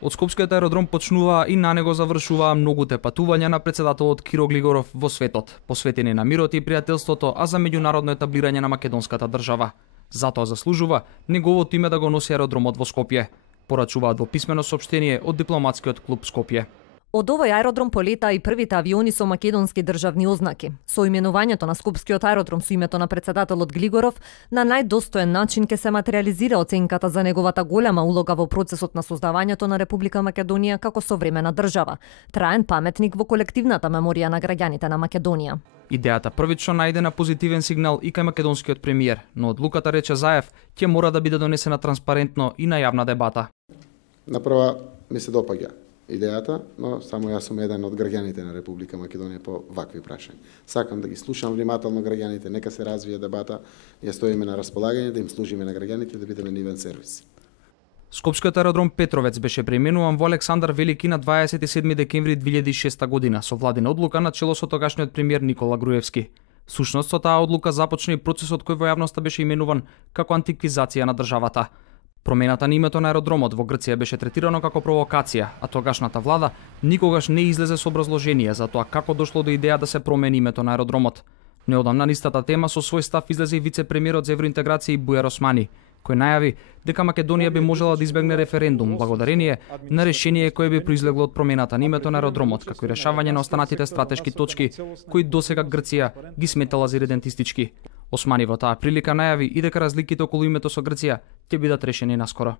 Од Скопскиот аеродром почнуваа и на него завршуваа многуте патувања на председателот Киро Глигоров во светот, посветени на мирот и пријателството, а за меѓународно етаблирање на македонската држава. Затоа заслужува неговото име да го носи аеродромот во Скопје, порачуваат во писмено сопштение од дипломатскиот клуб Скопје. Од овој аеродром полетаа и првите авиони со македонски државни ознаки. Со именувањето на Скопскиот аеродром со името на председателот Глигоров, на најдостоен начин ќе се материализира оценката за неговата голема улога во процесот на создавањето на Република Македонија како современа држава, траен паметник во колективната меморија на граѓаните на Македонија. Идејата првично најде на позитивен сигнал и кај македонскиот премиер, но одлуката, рече Заев, ќе мора да биде донесена транспарентно и на јавна дебата. Направа ми се допаѓа идејата, но само јас сум еден од граѓаните на Република Македонија по вакви прашања. Сакам да ги слушам внимателно граѓаните, нека се развие дебата, ја стоиме на располагање да им служиме на граѓаните, да бидеме нивен сервис. Скопскиот аеродром Петровец беше преименуван во Александар Велики на 27 декември 2006 година со владина одлука на чело со тогашниот премиер Никола Груевски. Сушност со таа одлука започна и процесот кој во јавноста беше именуван како антиквизација на државата. Промената на името на аеродромот во Грција беше третирано како провокација, а тогашната влада никогаш не излезе со образложение за тоа како дошло до идеја да се промени името на аеродромот. Неодамна на истата тема со свој став излезе и вице-премиерот за евроинтеграција Бујар Османи, кој најави дека Македонија би можела да избегне референдум благодарение на решение кое би произлегло од промената на името на аеродромот, како и решавање на останатите стратешки точки кои досега Грција ги сметала за иредентистички. Османи во таа прилика најави и дека разликите околу името со Грција ќе бидат решени наскоро.